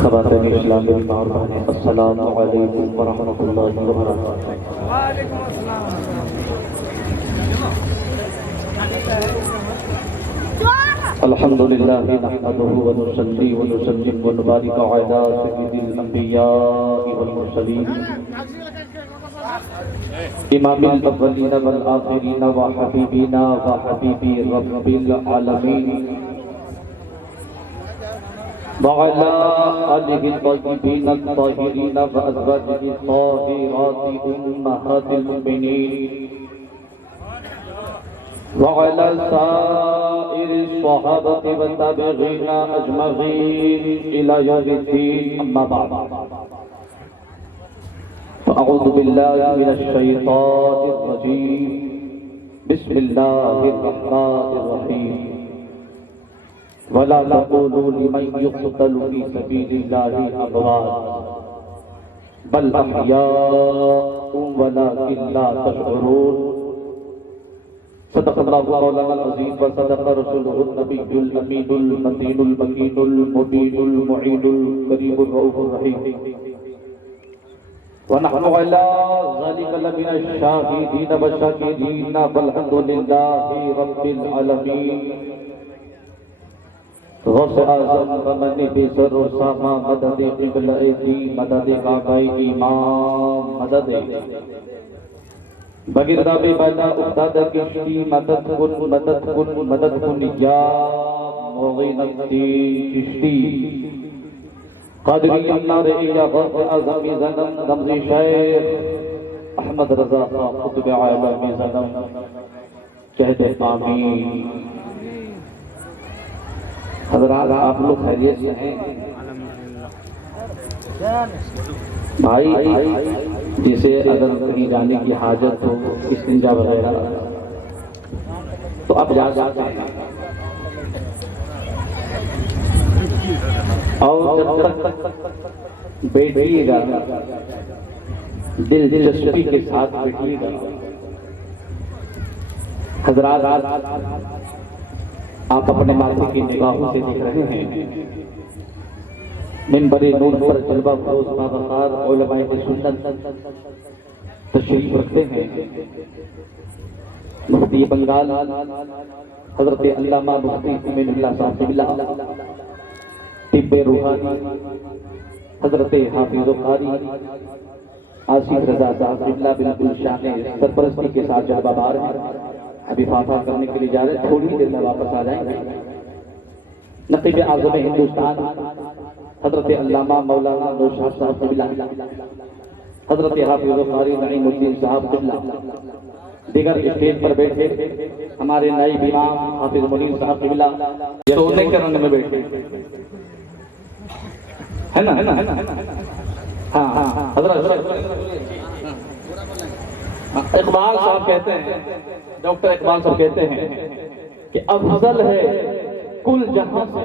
ख़वातीन इस्लाम अस्सलामु अलैकुम व रहमतुल्लाहि व बरकातुहू। अल्हम्दुलिल्लाहि नहमदुहु व नुसल्ली व नुसल्लिम व नुबारिकु अला सय्यिदिल अंबिया'i वल मुरसलीन इमामिल अव्वलीन वल आखिरीन व हबीबिना व हबीबि रब्बिल आलमीन वअला आलिहि तय्यिबीन अत्ताहिरीन व अज़वाजिहि त्ताहिराति उम्महातिल मुमिनीन वअला साइरि स्वहाबति व ताबिईन अजमईन इला यौमिद्दीन अम्मा बाद। अऊज़ु बिल्लाहि मिनश शैतानिर रजीम बिस्मिल्लाहिर रहमानिर रहीम वला तक़ूलू लिमन युक़्तलु फ़ी सबीलिल्लाहि अमवात बल अहयाउन वलाकिन ला तशऊरून। सदक़ल्लाहु मौलाना अज़ीज़ व सदक़ रसूलुहुन नबियुल अमीनुल मतीनुल मकीनुल मुबीनुल मुईनुल करीमुर रऊफ़ुर रहीम व नहनु अला ज़ालिका लमिनश शाहिदीन व शाकिरीन वल्हम्दुलिल्लाहि रब्बिल आलमीन। गौस आज़म बमन बिसर सामा मदद क़िबला दी मदद काबाए इमाम मदद बगिरदा बे बना उस्ताद किश्ती मदद कुन या मुग़ीनती किश्ती क़ादिरी अन्नार या गौस आज़म ज़नम दमज़ी शेख अहमद रज़ा खां क़ुतब आलम ज़नम कहते आमीन। हज़रात आप लोग खैरियत से हैं? भाई जिसे अगर कहीं जाने की हाजत हो इस्तिंजा वगैरह तो आप जा सकते हैं और जब तक बैठिएगा दिलचस्पी के साथ बैठिएगा। हज़रात आप अपने माथे की निगाहों से देख रहे हैं मिंबर नूर पर जलवा फरोज बावकार उलमाए सुन्नत तशरीफ रखते हैं। मुफ्ती बंगाल हजरत अल्लामा मुफ्ती अमीनुल्लाह साहब क़िबला, तिब्बे रूहानी हजरत हाफिज़ कारी आसिफ रज़ा साहब क़िबला बिल्कुल शाने सरपरस्ती के साथ जलवा बार हैं। अभी फाफा करने के लिए जा रहे हैं, थोड़ी देर में वापस आ जाएंगे। नक़ीब आज़म हिंदुस्तान हज़रत अल्लामा मौलाना नौशाद साहब क़िबला, हज़रत हाफिज़ कारी नईमुद्दीन साहब क़िबला, दीगर स्टेज पर बैठे हमारे नाइब इमाम हाफिज़ मुनीर साहब क़िबला सोने के रंग में बैठे है ना हाँ हज़रत इकबाल साहब कहते हैं, डॉक्टर इकबाल साहब कहते हैं कि अफजल है कुल जहां से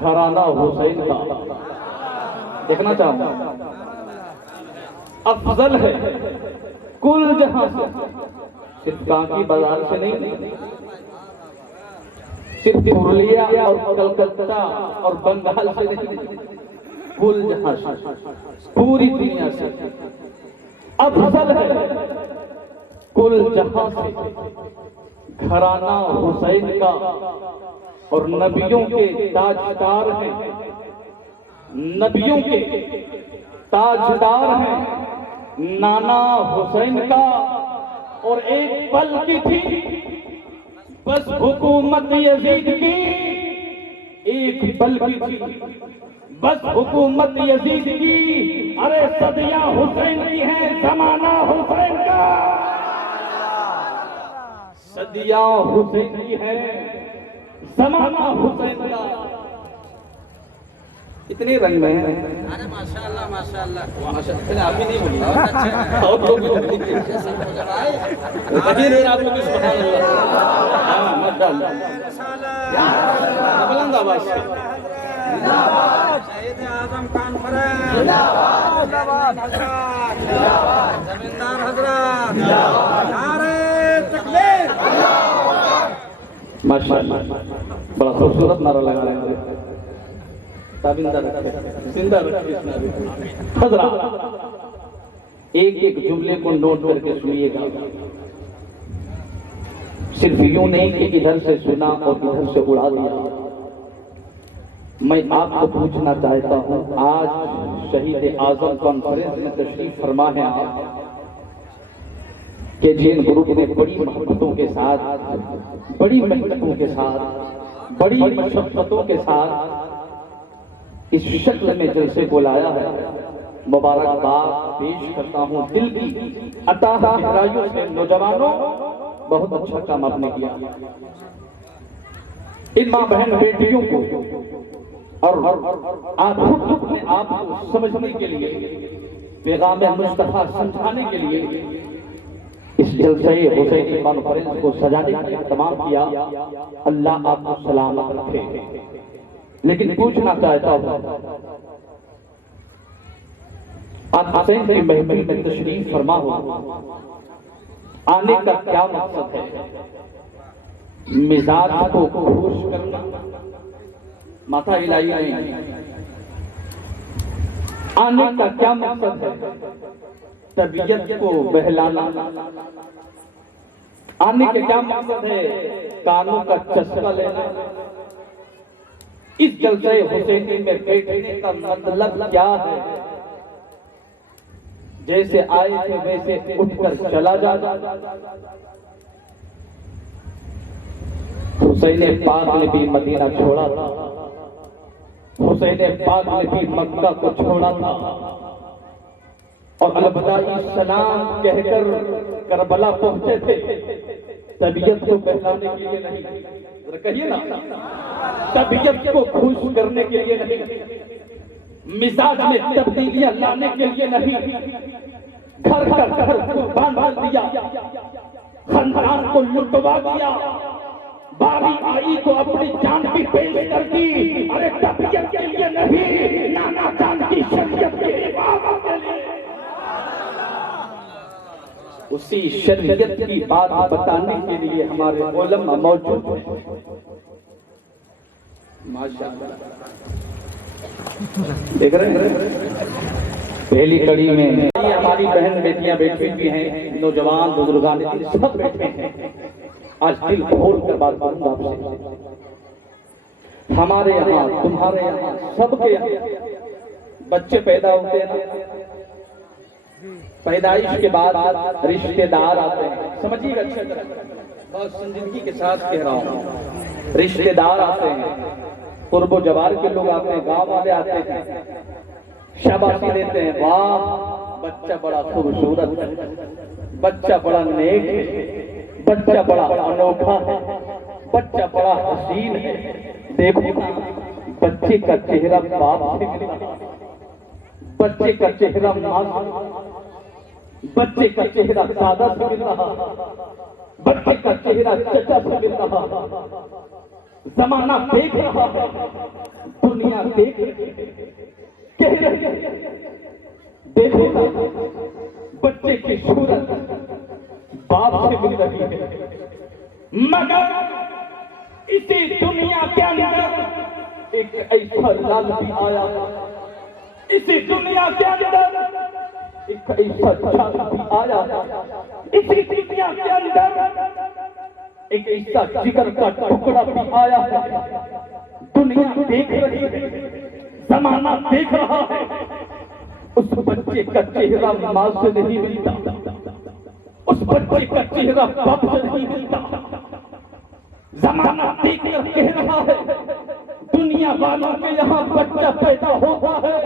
घराना हुसैन का। देखना चाहूंगा, अफजल है कुल जहां से, सिर्फ कांकी बाजार से नहीं, सिर्फ पुरुलिया और कलकत्ता और बंगाल से नहीं, कुल जहां से, पूरी दुनिया से अफजल है कुल जहां से घराना हुसैन का। और नबियों के ताजदार हैं, नबियों के ताजदार हैं नाना हुसैन का। और एक पल की थी बस हुकूमत यजीद की, एक पल की थी बस हुकूमत यजीद की। अरे सदियां हुसैन की हैं, जमाना हुसैन का, सदियां हुसैन की है, जमाना हुसैन का। इतने रंग में है। अरे माशाअल्लाह माशाअल्लाह माशाअल्लाह। आप ही नहीं बोलिए, और लोग भी बोलेंगे। नहीं आप लोग सुभान अल्लाह। हाँ माशाअल्लाह बुलंद आवाज से शहीद आजम खान जिंदाबाद जमींदार हजरत नारे तकबीर। माशाअल्लाह बड़ा खूबसूरत नारा लगा रहे हैं। ताबिंदा रखे, जिंदा रखे। हजरात, एक एक जुमले को नोट करके सुनिएगा। सिर्फ यूं नहीं कि इधर से सुना और इधर से उड़ा दिया। मैं आपको पूछना चाहता हूं, आज शहीद आजम कॉन्फ्रेंस में तशरीफ फरमा है आप कि जिन ग्रुप ने बड़ी मोहब्बतों के साथ, बड़ी मेहनतों के साथ, बड़ी मशक्कतों के साथ इस शक्ल में जलसे को लाया है, मुबारकबाद पेश करता हूं दिल की अताह गहराइयों से। नौजवानों, बहुत अच्छा काम आपने किया। इन मां बहन बेटियों को और आप खुद अपने आप को समझने के लिए, पैगाम मुस्तफा समझाने के लिए इस जलसे हुसैनी कॉन्फ्रेंस को सजाने का इंतजाम किया। अल्लाह आपको सलामत रखे। लेकिन पूछना चाहता हूं, आप हुसैन की महफिल में तशरीफ फरमा हो, आने का क्या मकसद है? मिजाज को खुश करना, माथा हिलाई नहीं। आने का क्या मकसद है? तबीयत को बहलाना। आने के क्या मकसद है? कानों का चस्का लेना। इस जलसे हुसैनी में बैठने का मतलब क्या है? जैसे आए थे वैसे उठकर चला जाना। हुसैन पाक ने भी मदीना छोड़ा था, हुसैन पाक ने भी मक्का को छोड़ा था और अलविदाई सलाम कहकर करबला पहुंचे थे। तबीयत को बहलाने के लिए नहीं, जरा कहिए ना, तबीयत को खुश करने के लिए नहीं, मिजाज में तब्दीलियां लाने के लिए नहीं, घर का घर कुर्बान कर दिया, खानदान को लुटवा दिया, बारी आई तो अपनी जान भी पेश कर दी। अरे तबीयत के लिए नहीं, नाना जान की शरीयत की इबादत के लिए। उसी शरीयत की बात बताने के लिए हमारे उलमा मौजूद हैं। माशाअल्लाह, देख रहे हैं पहली कड़ी में हमारी बहन बेटियां बैठी हुई हैं, नौजवान बुजुर्गान सब बैठे हैं। आज दिल खोल कर बात करूंगा आपसे। हमारे यहाँ, तुम्हारे यहाँ, सबके यहाँ बच्चे पैदा होते हैं ना, पैदाइश के बाद रिश्तेदार आते हैं। समझिएगा अच्छे तरह, बहुत संजीदगी के साथ कह रहा हूँ। रिश्तेदार आते हैं, कुर्बो जवार के लोग आते हैं, गांव वाले आते हैं, शाबाशी देते हैं, वाह बच्चा बड़ा खूबसूरत है, बच्चा बड़ा नेक है, बच्चा बड़ा अनोखा है, बच्चा बड़ा हसीन है। देखो बच्चे का चेहरा बाप से मिलता, बच्चे का चेहरा माँ, बच्चे का चेहरा दादा से मिल रहा, बच्चे का चेहरा चचा से मिल रहा। जमाना देख रहा है, दुनिया देख देखो बच्चे की सूरत बाप से मिल रही है, मगर इसी दुनिया के अंदर एक ऐसा लाल भी आया, इसी दुनिया के अंदर एक ऐसा चांद भी आया, इसी दुनिया के अंदर एक ऐसा जिगर का टुकड़ा भी आया है। दुनिया देख रही है, जमाना देख रहा है, उस बच्चे का चेहरा माँ से नहीं मिलता, उस बच्चे का चेहरा बाप से नहीं मिलता। जमाना देख कर कह रहा है, दुनिया वालों के यहाँ बच्चा पैदा होता है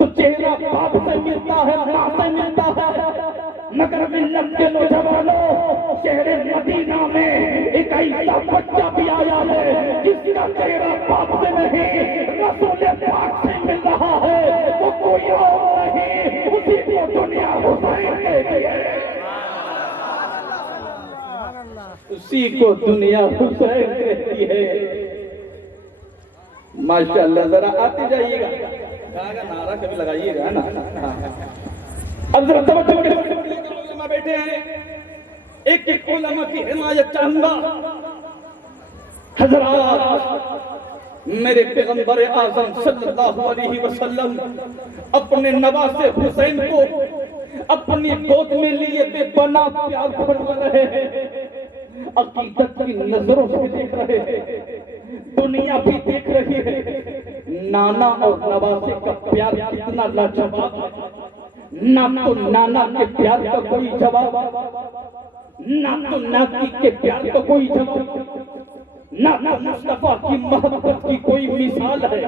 तो चेहरा बाप से मिलता है, माँ से मिलता है। मगर मिल्लत के नौजवानों, शहरे मदीना में एक ऐसा बच्चा भी आया है जिसका चेहरा बाप से नहीं, रसूल पाक से मिल रहा है। वो कोई और नहीं, उसी को दुनिया हुसैन कहती है, उसी को दुनिया हुसैन कहती है। माशाअल्लाह, जरा आते जाइएगा, नारा कभी लगाइएगा ना। अब जरा उलमा बैठे हैं, एक एक उलमा की हिमायत चाहूंगा। हजरात, मेरे पैगंबर आज़म सल्लल्लाहु अलैहि वसल्लम अपने नवासे हुसैन को अपनी गोद में लिए बेपनाह प्यार फरमा रहे हैं, अकीदत की नजरों से देख रहे हैं, दुनिया भी देख रही है। नाना और नवासे का प्यार कितना लाजवाब है। ना तो नाना के प्यार का कोई जवाब, ना तो नाती के प्यार का कोई जवाब, ना तो मुस्तफा की मोहब्बत की कोई मिसाल है,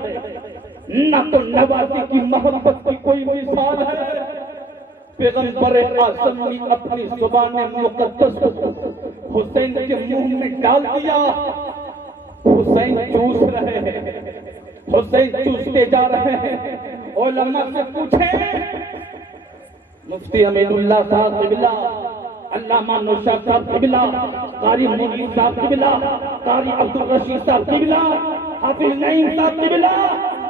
ना तो नवासे की मोहब्बत की कोई मिसाल है। पैगंबर आज़म ने अपनी जुबान मुकद्दस हुसैन के मुंह में डाल दिया। हुसैन चूस रहे हैं, हुसैन चूसते जा रहे हैं। उलमा से पूछे, मुफ्ती अमीनुल्लाह साहब क़िबला, अल्लामा नौशाद साहब क़िबला, कारी मुनीर साहब क़िबला, कारी अब्दुल रशीद साहब क़िबला, हाफिज नईम साहब क़िबला,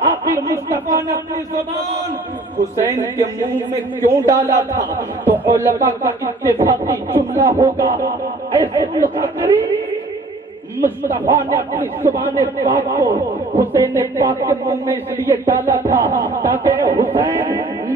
आखिर मुस्तफा ने अपनी जुबान हुसैन के मुंह में क्यों डाला था? तो उलमा का इत्तेफाकी जुमला होगा, ऐसे मुस्तफा ने अपनी जुबान पाक को हुसैन पाक के मुंह में इसलिए डाला था ताकि हुसैन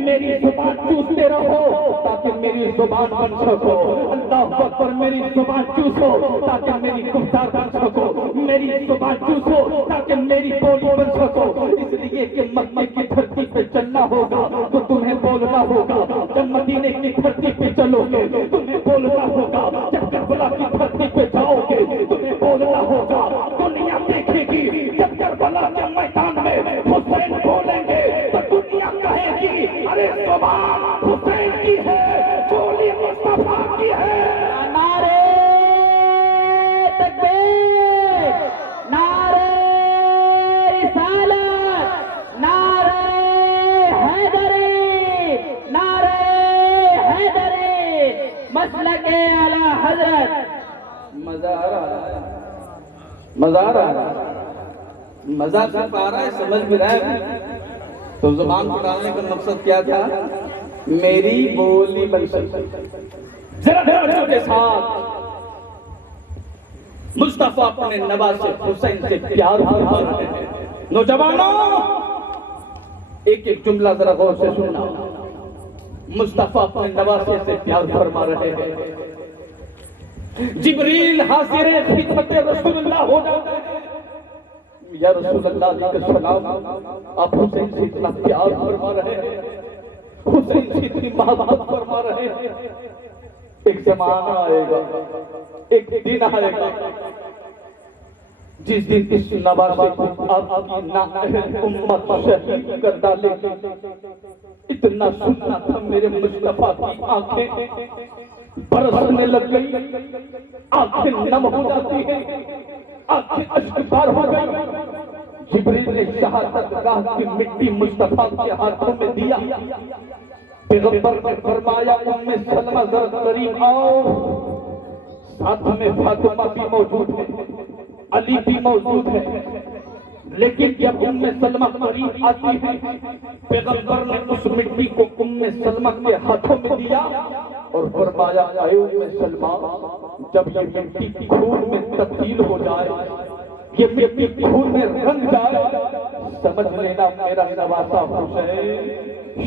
मेरी जुबान चूसते रहो, ताकि मेरी जुबान बन सको। अल्लाह अकबर, मेरी जुबान चूसो ताकि मेरी गुफ्तार बन सको, मेरी जुबान चूसो ताकि मेरी बोली बन सको। इसलिए कि मक्के की धरती पे चलना होगा तो तुम्हें बोलना होगा, जब मदीने की धरती पे चलोगे तुम्हें बोलना होगा, जब करबला की धरती पे जाओगे तुम्हें बोलना होगा। दुनिया देखेगी जब करबला के मैदान में हुसैन बोलेंगे तो दुनिया कहेगी अरे जुबान हुसैन की है, बोली मुस्तफा की है। नारे तकबीर, नारे रिसालत, नारे हैदरी, नारे हैदरी, मसलके आला हजरत। मजा आ रहा है, मजा आ रहा है, मजा सिर्फ आ रहा है, समझ में रहा है। तो जुबान को डालने का मकसद क्या था? मेरी बोली बन सके। जरा धैर्य के साथ मुस्तफा अपने नवासे हुसैन से प्यार फरमा रहे हैं। नौजवानों, एक एक जुमला जरा गौर से सुनना। मुस्तफा अपने नवासे से प्यार फरमा रहे हैं। जिब्रील हाजिर खिदमत रसूलुल्लाह हो जाता है, या रसूलुल्लाह अलैहि सलाम, आप हुसैन से इतना प्यार फरमा रहे हैं, हुसैन से इतनी मोहब्बत फरमा रहे हैं। एक जमाना आएगा, एक दिन आएगा जिस दिन इस नवासे को आपकी नाअहल उम्मत शहीद कर डालेगी। इतना सुनना था मेरे मुस्तफा की आंखें बरसने लग गई, आंखें नम हो जाती हैं, आंखें अश्कबार हो गई। जिब्रील ने शहादत गाह की मिट्टी मुस्तफा के हाथों में दिया। पैगंबर ने फरमाया, उम्मे सलमा जरा करीब आओ। साथ में फातिमा भी मौजूद है, अली भी मौजूद है, लेकिन जब उम्मे सलमा करीब आती है, पैगंबर ने उस मिट्टी को उम्मे सलमा के हाथों में दिया और फरमाया, आए उम्मे सलमा, जब ये मिट्टी खून में तब्दील हो जाए, ये मिट्टी खून में रंग जाए, समझ लेना मेरा नवासा हुसैन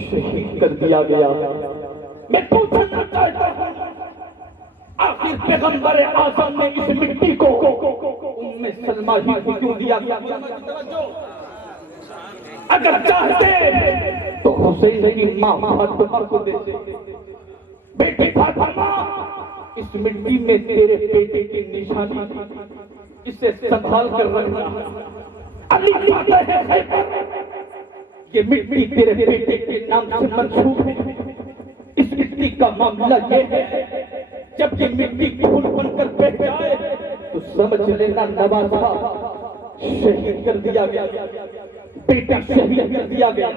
शहीद कर दिया गया। मैं पूछना चाहता हूं, आखिर पैगंबर आज़म ने इस मिट्टी को उम्मे सलमा ही को क्यों दिया? अगर चाहते तो हुसैन की मां फातिमा को देते। बेटी फातिमा, इस मिट्टी में तेरे बेटे की निशानी थी, इसे संभाल कर रखना। अली कहते हैं, ये मिट्टी तेरे बेटे के नाम से मंसूब है। इस मिट्टी का मामला ये है, जब ये मिट्टी फूल बनकर बैठ जाए तो समझ लेना नवासा शहीद कर दिया गया, बेटा शहीद कर दिया गया।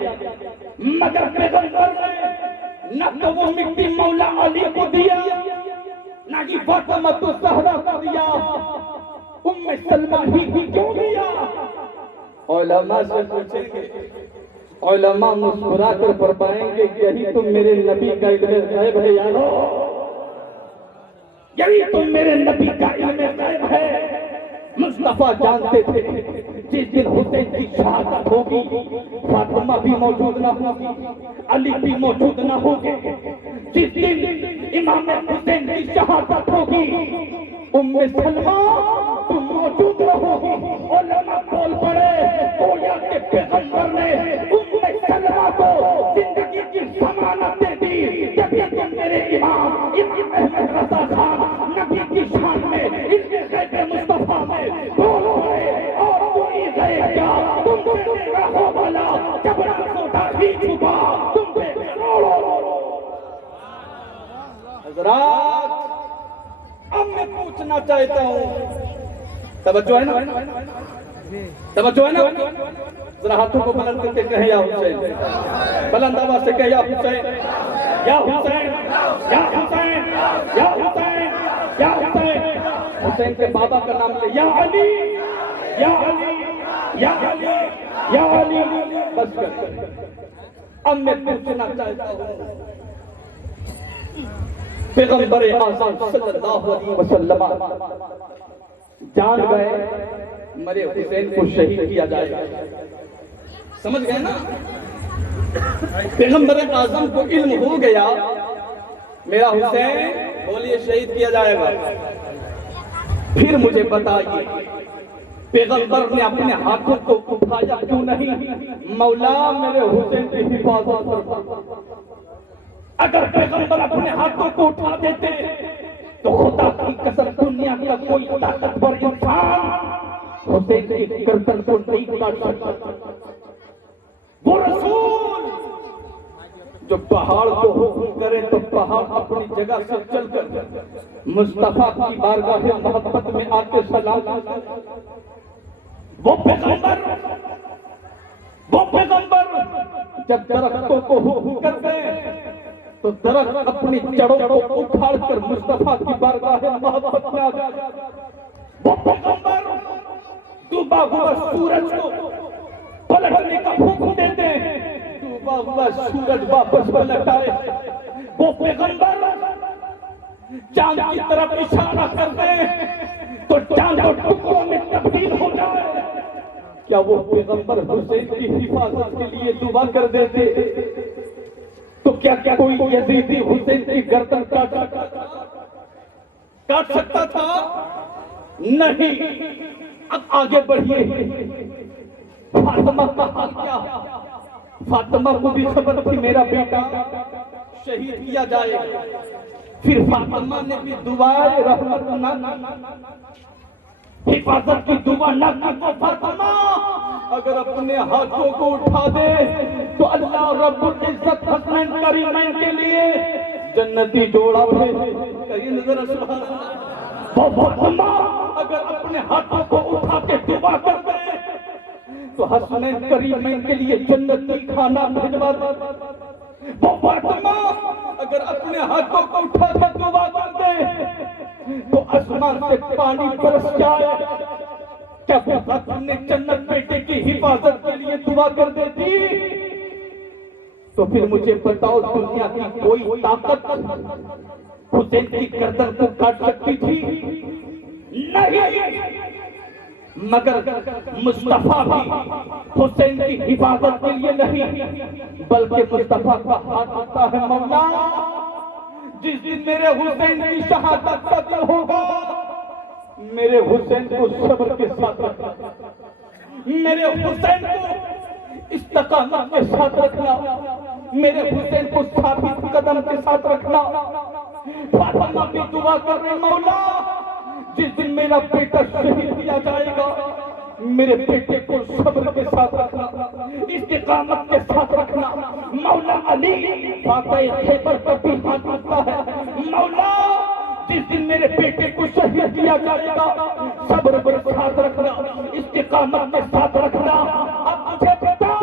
मगर पैगंबर ने न तो वो मिट्टी मौला अली को दिया, ना ही फातिमा तो सहरा को दिया, उम्मे सलमा ही क्यों दिया? उलमा से पूछेंगे, उलमा मुस्कुरा कर फरमाएंगे, यही तो मेरे नबी का इल्मे गैब है यारो, यही तो मेरे नबी का इल्मे गैब है। मुस्तफा जानते थे जिस दिन हुसैन होगी, फातिमा भी मौजूद ना होगी, अली भी मौजूद ना होंगे। जिस दिन इमाम हुसैन की शहादत होगी, उम्मे सलमा तुम मौजूद रहोगी। उलमा बोल पड़े, गोया के पैगंबर ने उम्मे सलमा को जिंदगी की जमानत दे दी। जबकि तुम मेरे इमाम अहमद रजा खान नबी की शान में इनके ग़ैब मुस्तफा में बोल पड़े और कोई गए क्या तुम पे रहो वाला जबरा सोटा भी छुपा तुम पे हज़रात। अब मैं पूछना चाहता हूँ, तवज्जो है ना, तवज्जो है ना, जरा हाथों को बुलंद करके कहे या हुसैन, बुलंद आवाज से कहे या हुसैन, या हुसैन, या हुसैन, या हुसैन, या हुसैन। हुसैन के बाबा का नाम ले, या अली, या अली, या अली, या अली। बस कर। अब मैं पूछना चाहता हूँ, पैगंबर आज़म सल्लल्लाहु अलैहि वसल्लम जान गए मेरे हुसैन को शहीद किया जाएगा, समझ गए ना? पैगंबर आज़म को इल्म हो गया मेरा हुसैन बोलिए शहीद किया जाएगा। फिर मुझे बताइए पैगंबर ने अपने हाथों को उठाया क्यों नहीं? मौला मेरे हुसैन की हिफाजत फरमा। अगर पैगंबर अपने हाथों को उठा देते तो खुदा की कसम दुनिया का कोई ताकतवर इंसान हुसैन की गर्दन को नहीं काट सकता। वो रसूल जो पहाड़ को हुक्म करे तो पहाड़ अपनी जगह से चलकर मुस्तफा की बारगाह मोहब्बत में आके सलाम करता। वो पैगंबर जब दरख्तों को हुक्म करते तो दरख्त अपनी जड़ों को उखाड़ कर मुस्तफा की बारगाह मोहब्बत में आ जाता। वो पैगंबर डूबा हुआ सूरज को पलटने का हुक्म देते हैं, डूबा हुआ सूरज वापस पलट आए। वो पैगंबर चांद की तरफ इशारा करते हैं तो चांद और टुकड़ों में तब्दील हो जाए। क्या वो पैगंबर हुसैन की हिफाजत के लिए दुआ कर देते तो क्या क्या कोई यजीदी हुसैन की गर्दन काट सकता था? नहीं। अब आगे बढ़िए, फातिमा का हाल क्या? फातिमा को भी खबर थी मेरा बेटा शहीद किया जाएगा। फिर फातिमा ने भी दुआए रहमत ना हिफाजत की दुआ न की तो फातिमा अगर अपने हाथों को उठा दे तो अल्लाह रब्बुल इज्जत हसनैन करीमैन के लिए जन्नती जोड़ा भेजे। कहीं नजर सुभान अल्लाह। वो फातिमा अगर अपने हाथों को उठा के दुआ कर दे तो हसनैन करीमैन के लिए जन्नती खाना भिजवा दे। वो फातिमा अगर अपने हाथों को उठा के दुआ कर दे तो आसमान से पानी बरस जाए। क्या तुमने जन्नत बेटे की हिफाजत के लिए दुआ कर देती तो फिर मुझे बताओ दुनिया की कोई ताकत हुसैन की गर्दन को काट सकती थी? नहीं। मगर मुस्तफा भी हुसैन की हिफाजत के लिए नहीं बल्कि मुस्तफा का हाथ होता है मौला जिस दिन मेरे हुसैन की शहादत का दिन होगा मेरे हुसैन को सब्र के साथ रखना, मेरे हुसैन को इस्तिकामत के साथ रखना, मेरे हुसैन को साबित कदम के साथ रखना। फातिमा की दुआ कर रहे मौला जिस दिन मेरा बेटा शहीद किया जाएगा मेरे बेटे को सब्र के साथ रखना, इस्तिकामत के साथ रखना। मौला अली फातह खैबर पर भी हाथ रखता है मौला जिस दिन मेरे बेटे को शहीद किया जाएगा सब्र के साथ रखना, इस्तिकामत के साथ रखना। अब मुझे बता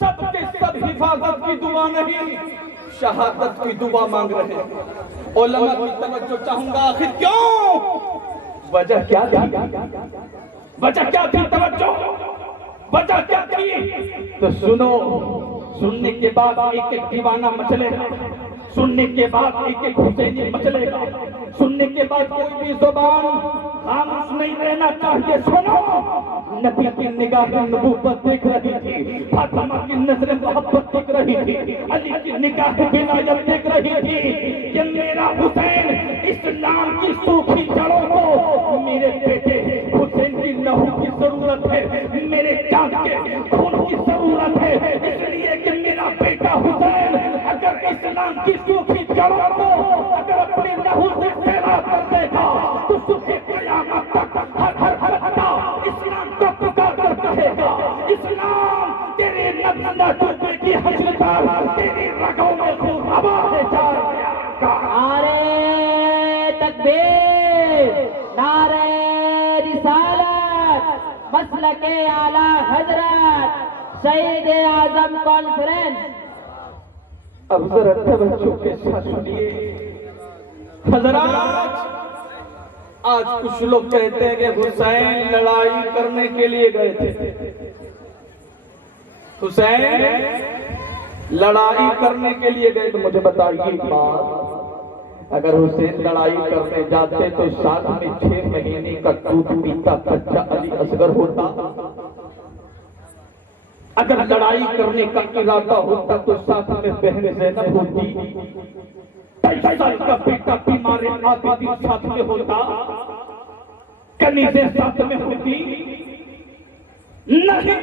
सबके सब हिफाजत की दुआ नहीं शहादत की दुआ मांग रहे हैं। उलमा की तवज्जो चाहूंगा आखिर क्यों? वजह क्या थी? वजह क्या थी? तवज्जो वजह क्या थी? तो सुनो, सुनने के बाद एक एक दीवाना मचलेगा, सुनने के बाद एक एक हुसैनी मचलेगा, सुनने के बाद कोई भी जुबान खामोश नहीं रहना चाहिए। सुनो नबी की निगाह नबूवत देख रही थी, फातिमा की नजर मोहब्बत देख रही थी, अली की निगाह विलायत देख रही थी। ये मेरा हुसैन इस्लाम की सूखी जड़ों को मेरे बेटे हुसैन की लहू की जरूरत है, मेरे जान के खून की जरूरत है, इसलिए कि मेरा बेटा हुसैन अगर इस्लाम की सूखी जड़ों को अगर अपनी लहू से फैला कर देगा तो सुबह क़यामत तक हर बच्चा इस्लाम को पुकार कर कहेगा, इस्लाम तेरे नज़र टूटने की हजरत तेरी रगों में खून हवा है जाएगा। नारे तकबीर, नारे रिसालत, मसलके आला हजरत शहीद आजम कॉन्फ्रेंस। अब जरा तवज्जो के साथ सुनिए हजरात, आज कुछ लोग कहते हैं कि हुसैन लड़ाई करने के लिए गए थे। हुसैन लड़ाई करने के लिए गए तो मुझे बताइए एक बात, अगर हुसैन लड़ाई करने जाते तो साथ में 6 महीने का दूध पीता बच्चा अली असगर होता। अगर लड़ाई करने का इरादा होता तो साथ में बहन ज़ैनब होती, 23 साल का बेटा बीमार आबिदीन साथ में होता, कनीज़ें साथ में होती। नहीं,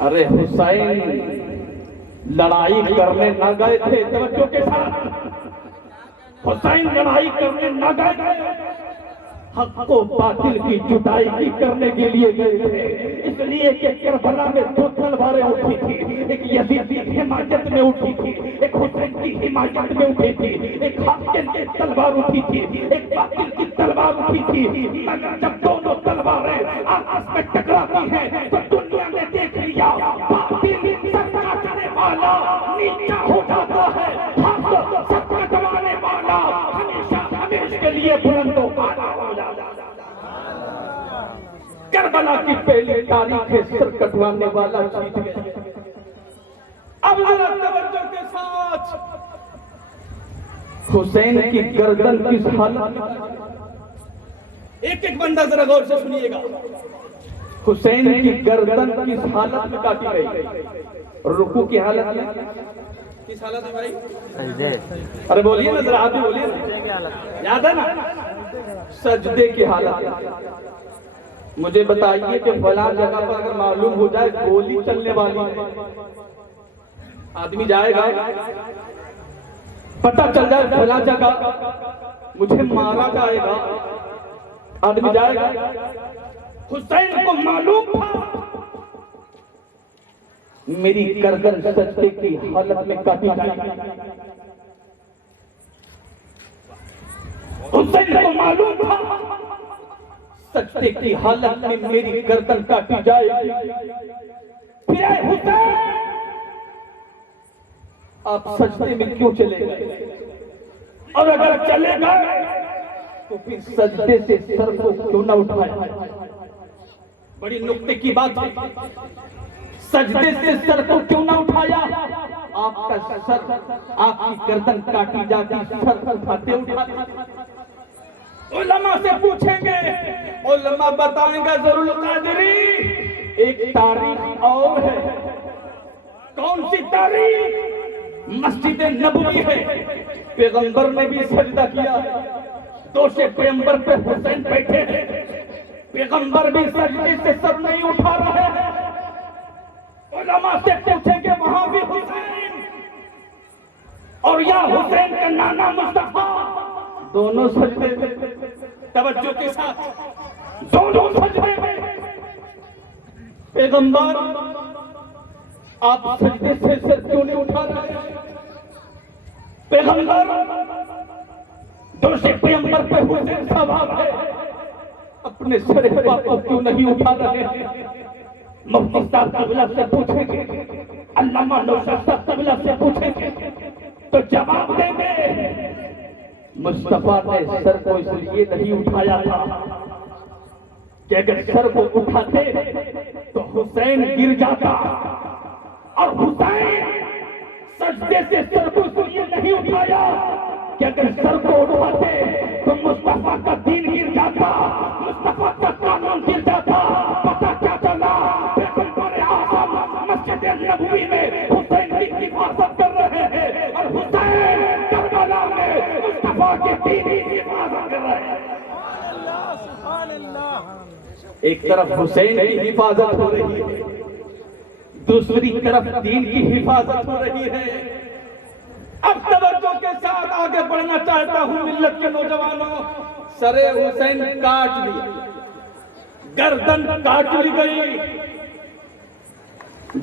अरे हुसैन लड़ाई करने न गए थे। तवज्जो के साथ, हुसैन लड़ाई करने न गए थे, हक को बातिल की जुदाई करने के लिए गए थे। इसलिए कि करबला में 2 तलवारें उठी थी, एक यजीद की हिमायत में उठी थी, एक हुसैन की हिमायत में उठी थी, एक हाकिम की तलवार उठी थी, एक बातिल की तलवार उठी थी। मगर जब दोनों तलवारें आपस में टकराती हैं तो दुनिया ने देख लिया बातिल सर काटने वाला नीचा हो जाता है, हक सर कटवाने वाला हमेशा हमेशा के लिए बुलंद हो जाता है। करबला की पहली तारीख है, सर कटवाने वाला जीत गया। अब जरा तवज्जो के साथ, हुसैन की गर्दन किस हालत में, एक एक बंदा जरा गौर से सुनिएगा, हुसैन की गर्दन किस हालत में काटी गई? रुकू की हालत में, किस हालत में भाई? अरे बोलिए ना जरा, आप भी बोलिए ना, याद है ना? सजदे की हालत। मुझे बताइए कि फला जगह पर अगर मालूम हो जाए गोली चलने वाली है, आदमी जाएगा? पता चल जाए फला जगह मुझे मारा जाएगा, आदमी जाएगा? हुसैन को मालूम था मेरी गर्दन सजदे की हालत में काटी जाएगी। हुसैन को मालूम था सजदे की हालत में मेरी गर्दन काटी जाएगी। फिर हुसैन आप सजदे में क्यों चले गए? और अगर चले गए तो फिर सजदे से सर को क्यों न उठाया? बड़ी नुक्ते की बात है, सजदे से सर को क्यों न उठाया? आपका सर, आपकी गर्दन काटी जाती, सर उठाते उठाते उलमा से पूछेंगे, उलमा बताएंगे ज़रूर कादरी एक तारीख और है। कौन सी तारीख? मस्जिद नबवी है, पैगंबर ने भी सजदा किया, दोषे पैगंबर पे हुसैन बैठे हैं, पैगंबर भी सजदे से सर नहीं उठा रहे हैं। उलमा से पूछेंगे वहां भी हुसैन और या हुसैन का नाना मुस्तफा, दोनों सजदे में। तवज्जो के साथ, दोनों सजदे में। पैगंबर आप सजदे से सर क्यों नहीं उठा रहे? पैगंबर दोषे पैगंबर पे हुसैन सवाल है, अपने सर को क्यों नहीं उठा रहे? मुफ्ती साहब तबला से पूछेंगे, अल्लामा नौशाद साहब तबला से पूछेंगे तो जवाब देंगे मुस्तफा ने सर को इसलिए नहीं उठाया था कि अगर सर को उठाते तो हुसैन गिर जाता, और हुसैन सजदे से सर को इसलिए नहीं उठाया कि अगर सर को उठाते तो मुस्तफा का दीन गिर जाता, मुस्तफा का कानून गिर जाता। पता क्या चला? पैगंबर आज़म मस्जिद नबवी में हुसैन की हिफाजत कर रहे हैं और हुसैन करबला में मुस्तफा के दीन की हिफाजत कर रहे हैं। एक तरफ हुसैन की हिफाजत हो रही है, दूसरी तरफ दीन की हिफाजत हो रही है। अब तवज्जो के साथ आगे बढ़ना चाहता हूं मिल्लत के नौजवानों। सरे हुसैन काट दी, गर्दन काट ली गई।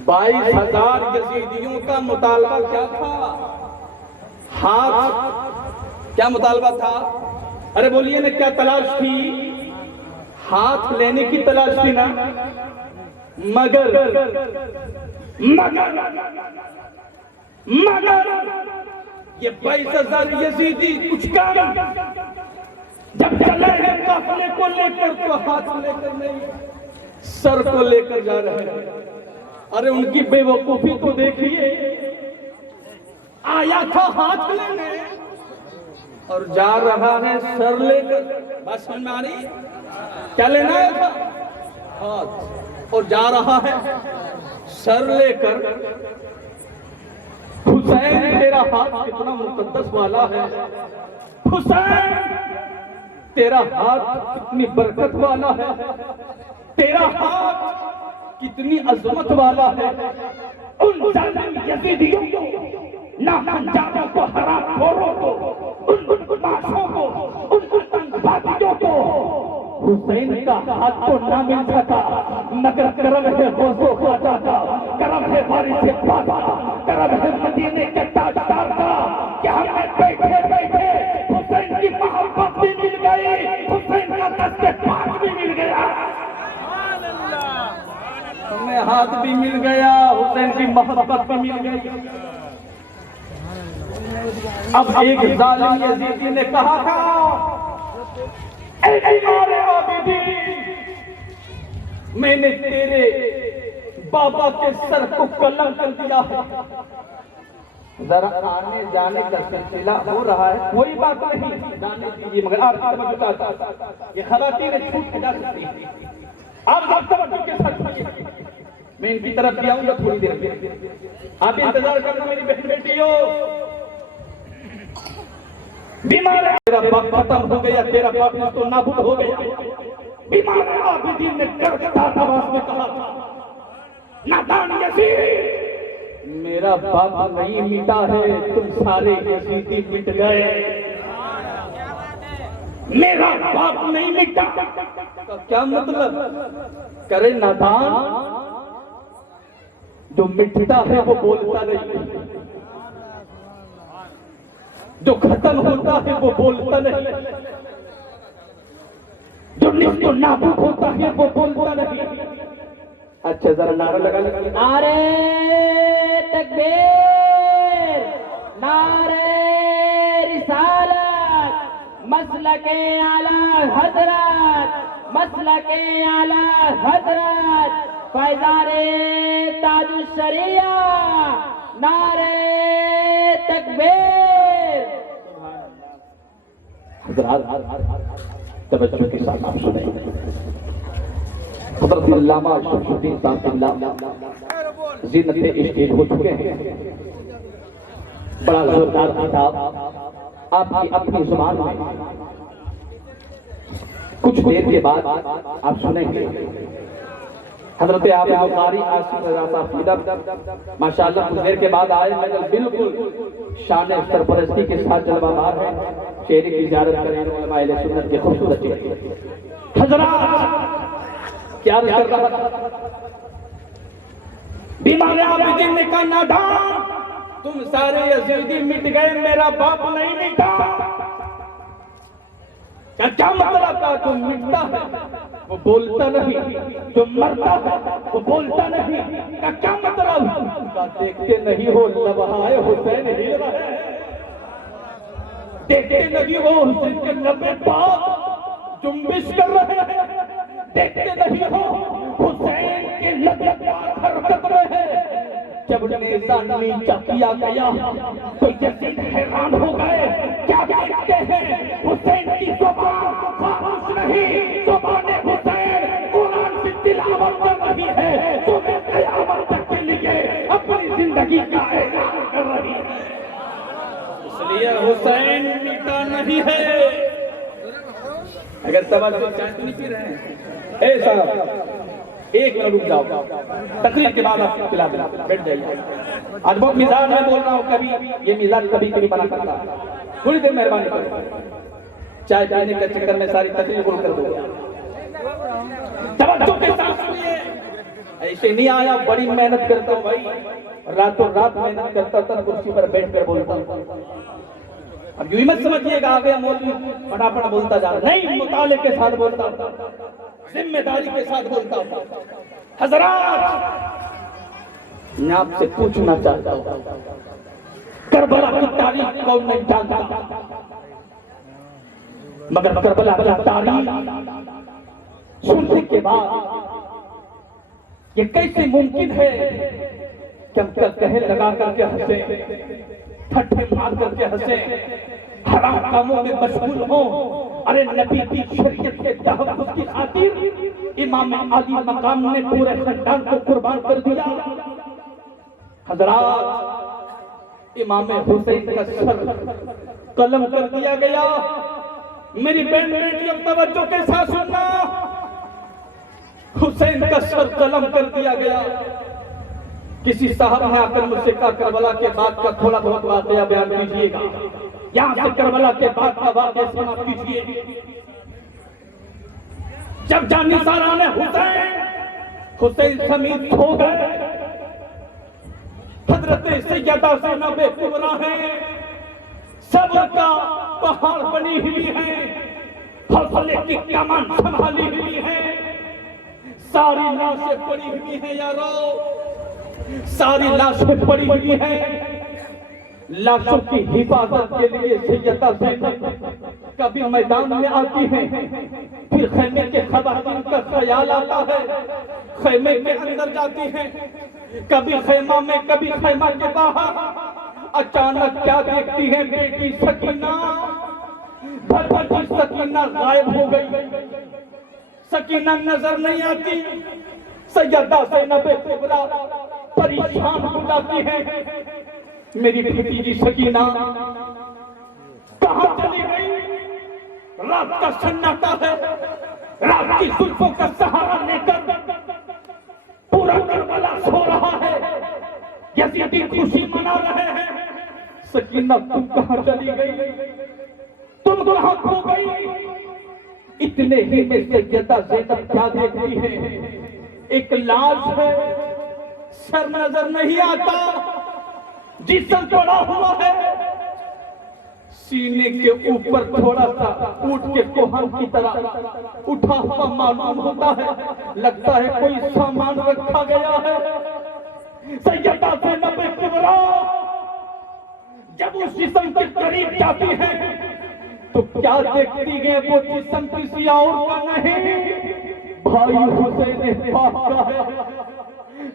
22,000 यजीदियों का मुतालबा क्या था? हाथ। क्या मुतालबा था? अरे बोलिए ना, क्या तलाश थी? हाथ लेने की तलाश थी ना। मगर ये 22,000 यजीदी कुछ काम जब चले हैं काफिले को लेकर तो हाथ लेकर नहीं, सर को लेकर जा रहे हैं। अरे उनकी बेवकूफी तो देखिए, आया था हाथ लेने और जा रहा है सर लेकर। बात समझ में आ रही? क्या लेना आया था? हाथ, और जा रहा है सर लेकर। हुसैन तेरा हाथ कितना मुकद्दस वाला है, हुसैन तेरा हाथ कितनी बरकत वाला है, तेरा हाथ कितनी अजमत वाला है। उन जालिम यजीदियों को, नाहंजारों को, हरामखोरों को, उन बदमाशों को, उन आतंकवादियों को हुसैन का हाथ तो ना मिल सका, मगर करम है गौसो ख्वाजा का, करम है वारिस ख्वाजा, करम है मदीने के ताजदार का कि हमें बैठे बैठे हुसैन की मोहब्बत भी मिल गई, हुसैन का दस्ते पाक भी मिल गया, हमें हाथ भी मिल गया, हुसैन की मोहब्बत भी मिल गई। अब एक जालिम यजीदी ने कहा था, मैंने तेरे बाबा के सर को कलम कर दिया है। जरा आने जाने का सिलसिला हो रहा है, कोई बात नहीं, जाने दीजिए, मगर आप ये खवातीन छूट के जा सकती है। आप तवज्जो के साथ सुनिए, मैं इनकी तरफ भी आऊंगा थोड़ी देर में, आप इंतजार करना मेरी बहन बेटियों। बीमार है, तेरा बाप खत्म हो गया, तेरा बाप तो नाबूद हो गया। बीमार आबिदीन ने गड़गड़ाहट आवाज में कहा, नादान यजीद, मेरा बाप नहीं मिटा है, तुम सारे यजीदी मिट गए। मेरा बाप नहीं मिटा का क्या मतलब? करे नादान, जो मिटता है वो बोलता नहीं, जो खत्म होता है वो बोलता नहीं, जो नाबूद होता है वो बोलता नहीं। अच्छा जरा नारा लगा लीजिए, नारे तकबीर, नारे रिसालत, मसलके आला हजरत, मसलके आला हजरत, फैज़ारे ताजुश शरिया, नारे तकबीर। तवज्जो के साथ आप सुने, हज़रत अल्लामा शमसुद्दीन साहब ज़ीनत इश्क़ हो चुके हैं। बड़ा जोरदार किताब आपकी अपनी जुबान में कुछ देर के बाद आप सुनेंगे। हज़रत हाफ़िज़ बुखारी आसिफ रज़ा साहब माशाअल्लाह कुछ देर के बाद आए, मगर बिल्कुल शान सरपरस्ती के साथ जलवादार है। शेर की ज़ियारत करें, उलमा अहले सुन्नत के खूबसूरत चेहरे। हज़रात क्या कर रहा था? बीमार आबिदीन ने कहा, नादान, तुम सारे यजीदी मिट गए, मेरा बाप नहीं मिटा। क्या मतलब था? जो मिटता है वो बोलता नहीं, जो मरता है वो बोलता नहीं, का क्या मतलब? देखते नहीं हो लबहाए हुसैन हिल रहा है, देखते नहीं हो हुसैन के लबे पाक जुम्बिश कर रहे हैं, देखते नहीं हो हुसैन के लबे पाक हरकत में है। जब नेज़ा नीचा किया गया तो यजीद हैरान हो गए, क्या देखते हैं हुसैन की ज़ुबान खामोश नहीं, ज़ुबान हुसैन कुरान की तिलावत कर रही है, तुम्हें क़यामत तक के लिए अपनी जिंदगी का ऐलान कर रही है। इसलिए हुसैन मीठा नहीं है। अगर तवज्जो चाय तो नहीं पी रहे हैं? ए साहब एक मिनट रुक जाओ, तकरीर के बाद आप पिला देना, बैठ जाइए। आज बहुत मिजाज में बोल रहा हूँ, कभी ये मिजाज कभी कभी बना करता है, थोड़ी देर मेहरबानी करो। चाय पीने के चक्कर में सारी तकरीर बोल कर दो। तवज्जो के साथ सुनिए, ऐसे नहीं आया, बड़ी मेहनत करता हूँ भाई, रातों रात मेहनत करता था, कुर्सी पर बैठ कर बोलता हूँ। अब यूं मत समझिएगा आगे मौलवी फटाफट बोलता जा रहा, नहीं, मुताले के साथ बोलता हूँ, जिम्मेदारी के साथ बोलता हूँ। हजरात, मैं आपसे पूछना चाहता हूँ, करबला की तारीख कौन नहीं जानता, मगर करबला की तारीख सुनने के बाद ये कैसे मुमकिन है कि हम कहे लगा करके हंसे, ठट्ठे मार करके हंसे, हराम कामों में मशगूल हो। अरे नबी की शरीयत के तहफ़्फ़ुज़ की खातिर इमाम अली मकाम ने पूरे खानदान को कुर्बान कर दिया। हज़रात, इमाम हुसैन का सर कलम कर दिया गया। मेरी बहन बेटियों तवज्जो के साथ सुनना, हुसैन का सर कलम कर दिया गया। किसी साहब ने आकर मुझसे कहा करबला के बाद का थोड़ा बहुत वाक़या बयान कीजिएगा, यहाँ से करबला के बाद का वाक़या सुना कीजिए। जब जानिसारा ने हुसैन समीत हो गए, हजरत सैयदा ज़ैनब कुबरा है, सब्र का पहाड़ बनी हुई है, हौसले की कमान संभाली हुई है, सारी लाशें पड़ी हुई हैं यारो, सारी लाशें पड़ी हुई हैं। लाशों की हिफाजत के लिए सैयदा ज़ैनब कभी मैदान में आती हैं, फिर खैमे के खवातीन का ख्याल आता है, खैमे के अंदर जाती हैं, कभी खैमा में कभी खैमा के बाहर। अचानक क्या देखती है बेटी सकीना, भगवती सकीना गायब हो गई, सकीना नजर नहीं आती। सैयदा ज़ैनब कुबरा परेशान हो जाती है, मेरी भतीजी सकीना कहां चली गई? रात का सन्नाटा है, रात की जुल्फों का सहारा लेकर पूरा करबला सो रहा है, यजीदी खुशी मना रहे हैं। सकीना तुम कहां चली गई? तुम कहां खो गई? इतने ही में सैयदा ज़ैनब क्या देखती है? एक लाश है, सर नजर नहीं आता, जिस्म पड़ा हुआ है, सीने के ऊपर थोड़ा सा ऊंट के कोहन की तरह उठा हुआ मालूम होता है, लगता है कोई सामान रखा गया है। सैयदा ज़ैनब कुबरा जब उस जिस्म के करीब जाती है तो क्या देखती है? वो जिस्म किसी और का नहीं, भाई हुसैन पाक का है।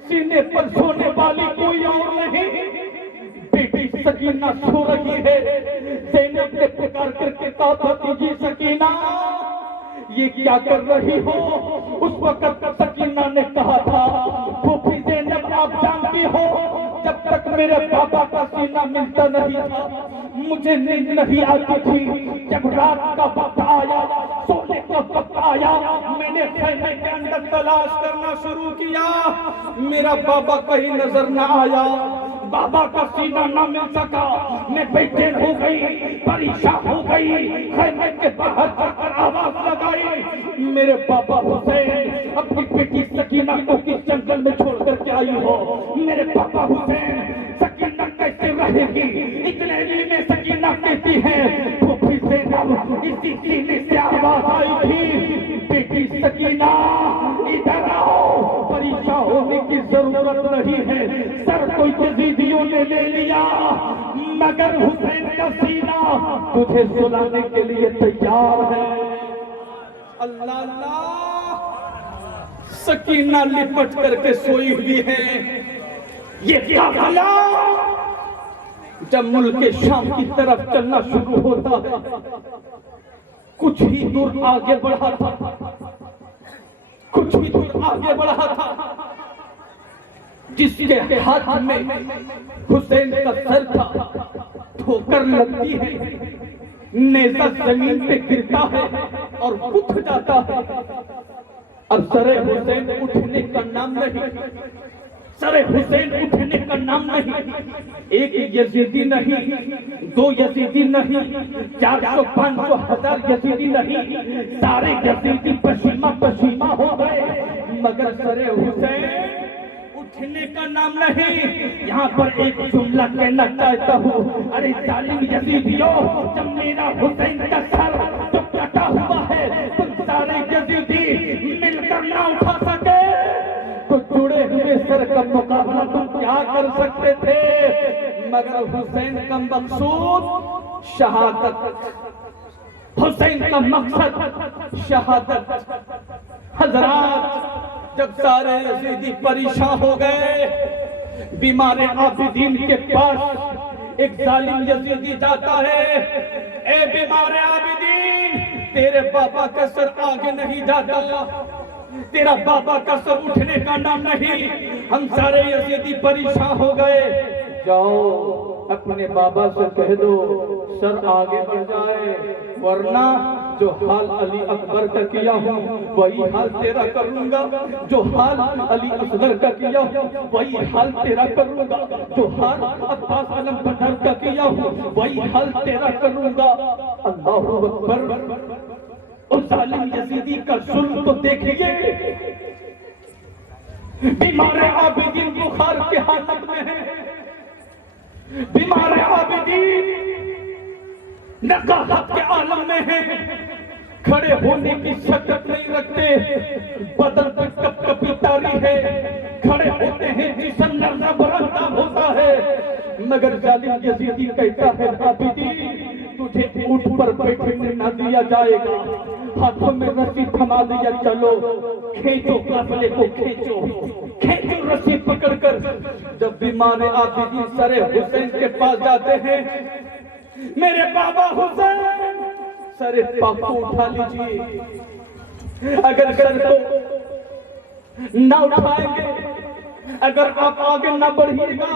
सीने पर सोने वाली कोई और नहीं, बेटी सकीना सो रही है। ज़ैनब ने पुकार करके कहा, भतीजी सकीना ये क्या कर रही हो? उस वक्त सकीना ने कहा था, फूफी ज़ैनब आप जानती हो, जब तक मेरे पापा का सीना मिलता नहीं था मुझे नींद नहीं आती थी। जब रात का वक्त आया, सोने का वक्त आया, मैंने खैमे के अंदर तलाश करना शुरू किया, मेरा बाबा कहीं नजर न आया, बाबा का सीना न मिल सका। मैं बेचैन हो गई, परेशान हो गई, खैमे के बाहर जाकर आवाज लगाई, मेरे बाबा हुसैन अपनी बेटी सकीना को किस जंगल में छोड़ करके आई हो? मेरे पापा हुसैन, सकीना कैसे रहेगी? इतने में सकीना कहती है, फूफी ज़ैनब इसी सीने से आवाज आई थी, बेटी सकीना इधर आओ, परेशान होने की जरूरत नहीं है, सर कोई यजीदियों ने ले लिया, मगर हुसैन का सीना तुझे सुलाने के लिए तैयार है। अल्लाह अल्लाह, सकीना लिपट करके सोई हुई है, ये काफिला जब मुल्क शाम की तरफ चलना शुरू होता है, कुछ ही दूर आगे बढ़ा था, कुछ ही दूर आगे बढ़ा था, जिसके हाथ में हुसैन का सर था, ठोकर लगती है, नेज़ा जमीन पे गिरता है और उठ जाता है। अब सरे हुसैन उठने का नाम नहीं, सरे हुसैन उठने का नाम नहीं। एक यजीदी नहीं, दो यजीदी नहीं, 400 500 हजार यजीदी नहीं, सारे यजीदी पसीमा पसीमा हो गए, मगर सरे हुसैन उठने का नाम नहीं। यहाँ पर एक जुमला कहना चाहता हूँ, अरे जालिम यजीदियों, जब मेरा हुसैन का सर जो कटा हुआ है, तुम सारे यजीदी मिलकर ना उठा सके, तो जुड़े हुए सर का मुकाबला तुम क्या कर सकते थे। मगर हुसैन का मकसूद शहादत, हुसैन का मकसद शहादत। हजरात, जब सारे यजीदी परेशान हो गए, बीमार आबिदीन के पास एक जालिम यजीदी जाता है, ए बीमार आबिदीन, तेरे बाबा का सर आगे नहीं जाता, तेरा बाबा का सर उठने का नाम नहीं। हम सारे यजीदी परेशान हो गए, जाओ अपने बाबा से कह दो सर आगे बढ़ जाए, वरना जो हाल अली अकबर का किया हूँ वही हाल तेरा करूंगा, जो हाल अली असगर का किया हूँ वही हाल तेरा करूंगा, जो हाल अब्बास आलम बदर का किया हूँ वही हाल तेरा करूंगा। अल्लाहु अकबर। उस जालिम यजीदी का जुल्म तो देखिए, बीमार आबिदीन बुखार की हालत में है, बीमार आबिदीन नकाहत के आलम में है, खड़े होने की शक्ति नहीं रखते, बदन पे कपकपी तारी है, खड़े होते हैं जिस्म लर्जा बरसता होता है, मगर जालिम यजीदी कहता है आबिदीन, तुझे ऊंट पर बैठने न दिया जाएगा, हाथों में रस्सी थमा दिया, चलो खींचो काफिले को, खींचो खींचो रस्सी पकड़कर। जब बीमार आबिदीन सरे हुसैन के पास जाते हैं, मेरे बाबा हुसैन, सरे पाक को उठा लीजिए, अगर सर को न उठाएंगे, अगर आप आगे न बढ़िएगा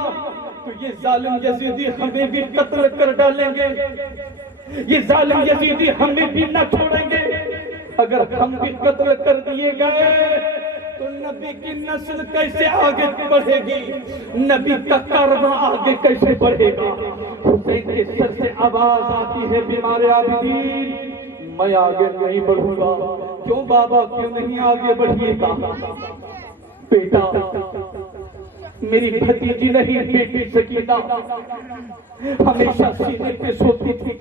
तो ये जालिम यजीदी हमें भी कत्ल कर डालेंगे, ये जालिम यजीदी हमें भी न छोड़ेंगे, अगर हम भी कत्ल कर दिए गए तो नबी की नस्ल कैसे आगे बढ़ेगी, नबी का कारवां आगे कैसे बढ़ेगा। हुसैन के सर से आवाज आती है, बीमार आबिदीन, मैं आगे नहीं बढ़ूंगा। क्यों बाबा, क्यों नहीं आगे बढ़िएगा? बेटा, मेरी भतीजी नहीं, बेटी सकीना हमेशा सीने पे सोती थी,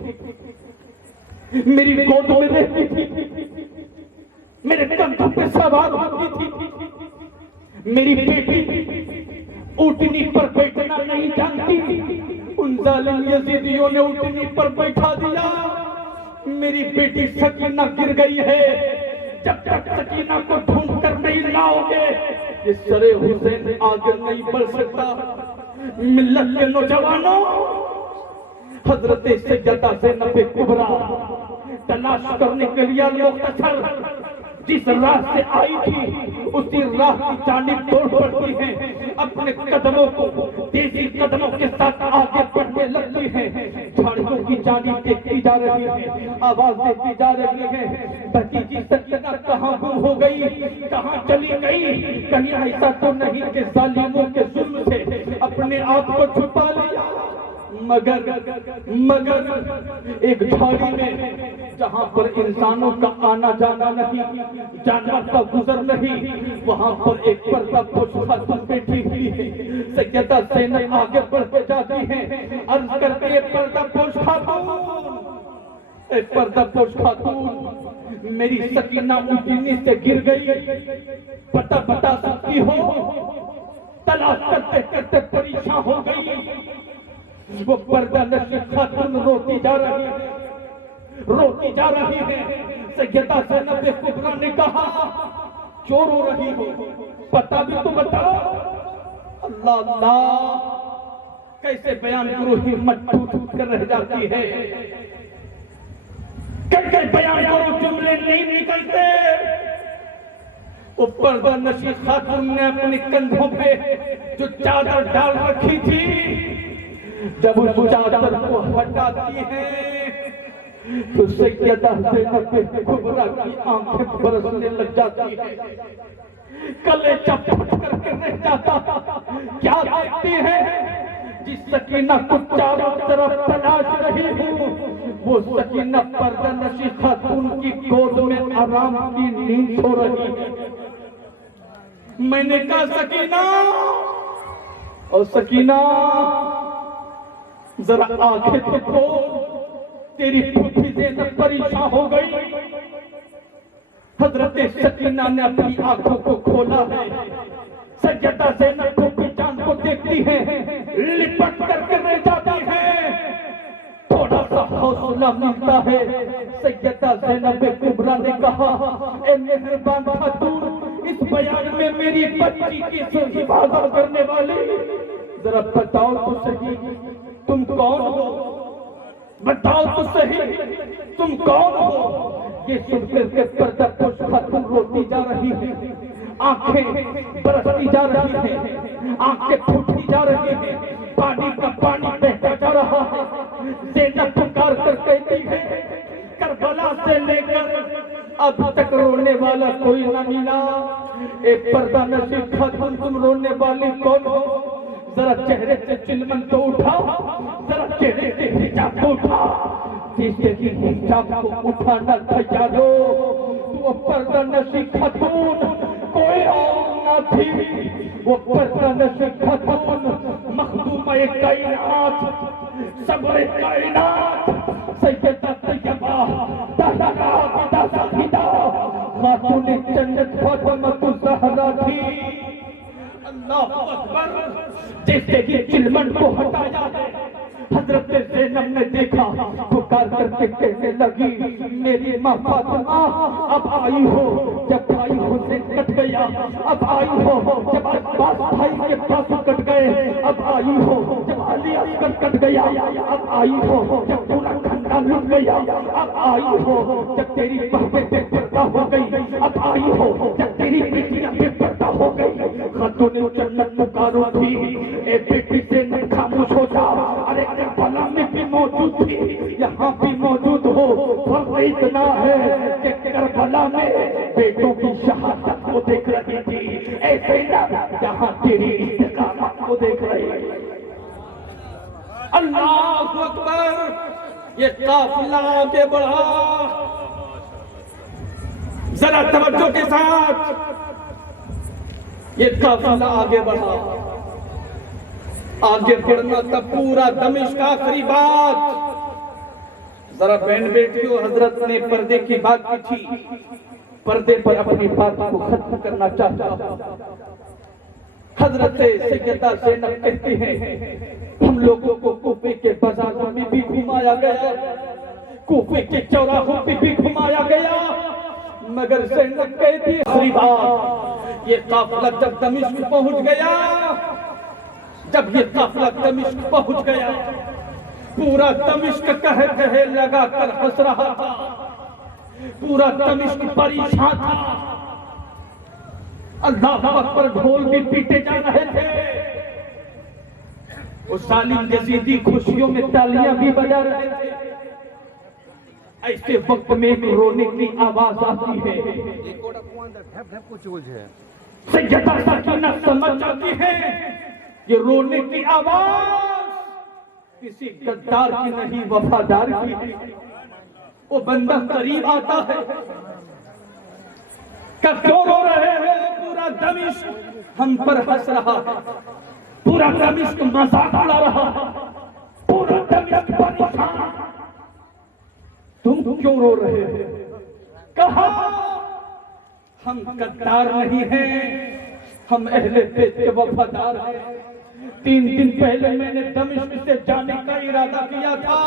मेरी गोद में रहती थी, मेरे कंधों पे सवार होती थी, मेरी बेटी ऊँटनी पर बैठना नहीं जानती, उन जालिम यजीदियों ने ऊँटनी पर बैठा दिया, मेरी बेटी सकीना गिर गई है। जब तक सकीना को ढूंढ कर नहीं लाओगे, ये सरे हुसैन आगे नहीं बढ़ सकता। मिल्लत के नौजवानों, हजरत सैयदा ज़ैनब कुबरा तलाश करने के लिए मुख्तसर जिस राह से आई थी उसी राह की जानिब दौड़ पड़ती हैं, अपने कदमों को तेजी कदमों के साथ आगे बढ़ने लगती हैं, झाड़ियों की जानिब देखती जा रही है, आवाज देती जा रही है, भतीजी सकीना कहाँ गुम हो गई, कहाँ चली गई, कहीं ऐसा तो नहीं कि जालिमों के जुल्म से अपने आप को छुपा लिया। मगर एक झाड़ी में जहाँ पर इंसानों का आना जाना नहीं, जानवर का गुजर नहीं, वहाँ पर एक पर्दा पोश खातून बैठी हुई है। सैयदा ज़ैनब आगे बढ़ते जाती हैं, अर्ज करते हैं, पर्दा पोश खातून, पर्दा पोश खातून, मेरी सकीना ऊँटनी से गिर गई, बता सकती हो? तलाश करते करते परेशान हो गई। वो पर्दा नशी खातून रोती जा रही है, रोती जा रही है। सैयदा ज़ैनब कुबरा ने कहा, क्यों रो रही हो, पता भी तो बताओ। अल्लाह अल्लाह, कैसे बयान करूं, हिम्मत टूट कर रह जाती है। कैसे बयान करूं, जुमले नहीं निकलते। वो पर्दा नशी खातून ने अपने कंधों पे जो चादर डाल रखी थी, जब उस चादर को हटाती है तो सैयदा ज़ैनब कुबरा की आंखें बरसने लग जाती है, कलेजा फट करके रह जाता। क्या देखती है, जिस सकीना को चारों तरफ तलाश रही हूँ, वो सकीना पर्दा नशी खातून की गोद में आराम की नींद सो रही है। मैंने कहा सकीना, और सकीना जरा आंखें तो खोल, तेरी फूफी ज़ैनब परेशान हो गई। हजरत सकीना ने अपनी आंखों को खोला है, सैयदा ज़ैनब को पहचान को देखती है, लिपट करके रह जाती है। थोड़ा सा हौसला मिलता है। सैयदा ज़ैनब कुबरा ने कहा, ए मेहरबान खातून, इस बयान में मेरी बच्ची की हिफाजत करने वाली, जरा बताओ तो सही तुम कौन हो, बताओ तो सही तुम कौन हो। ये सुनकर के पर्दा पोश खातून रोती जा रही है, आंखें बरसती जा रही है, आंखें फूटती जा रही है, पानी का पानी बहता जा रहा है। ज़ैनब पुकार कर कहती है, करबला से लेकर अब तक रोने वाला कोई न मिला। एक पर्दा नशी खातून, तुम रोने वाली कौन हो, जरा चेहरे से चिलमन तो उठा, जरा चेहरे से हिजाब तो उठा। जिससे कि हिजाब को उठाना तैयार हो, वो पर्दा नशी खातून कोई और न थी। वो पर्दा नशी खातून मखदूम-ए कायनात, सब्र कायनात, सैयदा तैयबा तहरा बिदा सखीदा खातून जन्नत फातिमा ज़हरा थी। अल्लाह अकबर। जैसे कि चिलमन को हटाया है, हजरत ज़ैनब ने देखा, पुकार करके कहने लगी, मेरी माँ फातिमा अब आई हो। जब भाई हुसैन कट गया, अब आई हो। जब अब्बास भाई के पास कट गए, अब आई हो। जब अली असगर कट गया, अब आई हो। जब पूरा खंडा लुट गया, अब आई हो। जब तेरी बहनें बेपर्दा हो गई, अब आई हो। जब तेरी बेटियां बेपर्दा हो गई, खातून जन्नत पुकारो थी, ए बेटी से न खामोश हो जा। अरे करबला में भी मौजूद थी, यहाँ भी मौजूद हो। फर्क इतना है कि करबला में बेटों की शहादत को देख रही थी, ऐसे न जहाँ तेरी इस्तिकामत को देख रही है। अल्लाह अकबर। ये काफिला आगे बढ़ा, जरा तवज्जो के साथ। ये काफिला आगे बढ़ा, आगे बढ़ना था पूरा दमिश्क का आखिरी बात। जरा बहन बेटियों, हजरत ने पर्दे की बात की थी, पर्दे पर अपनी बात को खत्म करना चाहता। हजरत सैयदा ज़ैनब कहती हैं, हम लोगों को कूफे के बाजारों में भी घुमाया गया, कूफे के चौराहों पे भी घुमाया गया, मगर ज़ैनब कहती है आखिरी बात। ये काफिला जब दमिश्क पहुंच गया, जब ये काफिला दमिश्क पहुंच गया, पूरा दमिश्क कह कहे लगा कर हंस रहा था, पूरा दमिश्क परेशान था। अल्लाह अकबर, ढोल भी पीटे जा रहे थे, उस सालिम यजीदी खुशियों में तालियां भी बजा रहे थे। ऐसे वक्त में एक रोने की आवाज आती है। सैयदा सकीना समझ जाती है ये रोने की आवाज किसी गद्दार की नहीं, वफादार की है। वो बंदा करीब आता है, कब क्यों रो रहे हो? पूरा दमिश्क हम पर हंस रहा है, पूरा दमिश्क मजाक उड़ा रहा है, पूरा दमिश्क परेशान। तुम क्यों रो रहे हो? कहा हम गद्दार नहीं हैं, हम अहले बैत के वफादार हैं। 3 दिन पहले मैंने दमिश्क से जाने का इरादा किया था,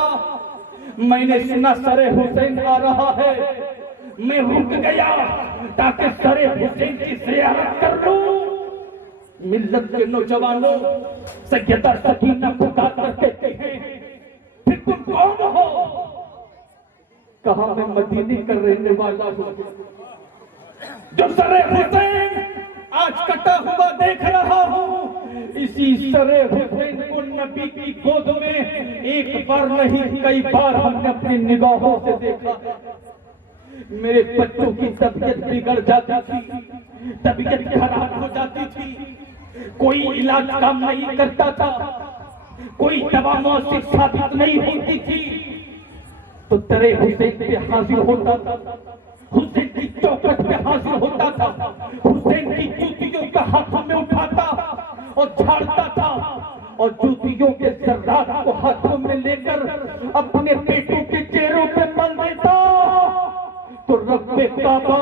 मैंने सुना सरे हुसैन आ रहा है, मैं रुक गया ताकि सरे हुसैन की ज़ियारत कर लूं। मिल्लत के नौजवानों, सैयदा सकीना पुकार कर कहते हैं, फिर तुम कौन हो? कहा मैं मदीने का रहने वाला हूं, जो सरे हुसैन आज कटा हुआ देख रहा हूं। इसी सरे हुसैन को नबी की गोद में एक बार नहीं कई बार हमने अपनी निगाहों से देखा। मेरे बच्चों की तबीयत बिगड़ जाती थी, तबीयत खराब हो जाती थी, कोई इलाज काम नहीं करता था, कोई दवा मौसम साबित नहीं होती थी, तो तेरे हुसैन पे हाजिर होता था, हुसैन की चौखट पे हाजिर होता था, हुसैन की जूतियों का हाथों में उठाता और झाड़ता था और जूतियों के जर्रात को हाथों में लेकर अपने बेटों के चेहरों पे मल देता। तो रब्बे काबा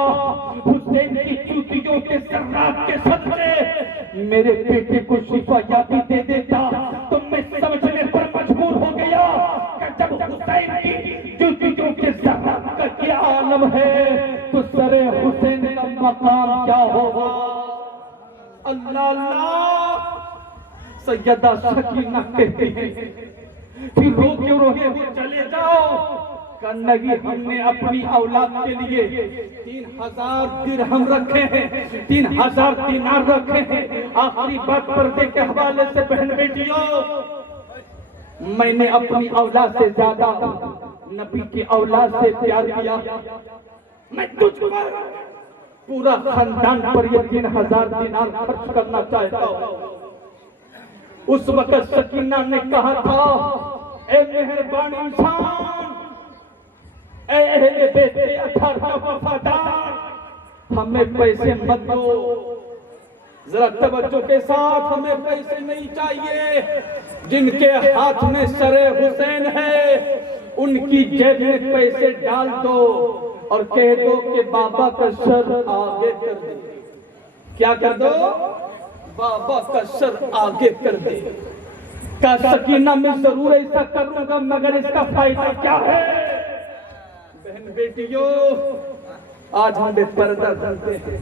हुसैन की जूतियों के जर्रात के सदके मेरे बेटे को शिफायाबी दे देता। तो मैं समझने पर मजबूर हो गया कि जब हुसैन की जूतियों के जर्रात का क्या आलम है, तो सरे हुसैन का मकाम क्या होगा। अल्लाह अल्लाह। सैयदा सकीना कहती है, फिर रो क्यों रहे हो, चले जाओ। नबी हमने अपनी औलाद के लिए 3000 दिरहम रखे हैं, 3000 दीनार रखे हैं। आखिरी बात पर्दे के हवाले से बहन बेटियों, मैंने अपनी औलाद से ज्यादा नबी की औलाद से प्यार किया। मैं तुझ पर पूरा खानदान पर ये 3000 दीनार खर्च करना चाहता हूँ। उस वक्त सकीना ने कहा था, ए मेहरबान इंसान, बेटे अथर का वफादार, हमें पैसे मत दो। जरा तवज्जो के साथ, हमें पैसे नहीं चाहिए। जिनके हाथ में सरे हुसैन है उनकी जेब में पैसे डाल दो और कह दो कि बाबा का सर आगे कर दे। क्या कर दो? बाबा का सर आगे कर दे। का सकीना में जरूर ऐसा करूंगा, मगर इसका फायदा क्या है? बहन बेटियों, आज हमें पर्दा करते हैं,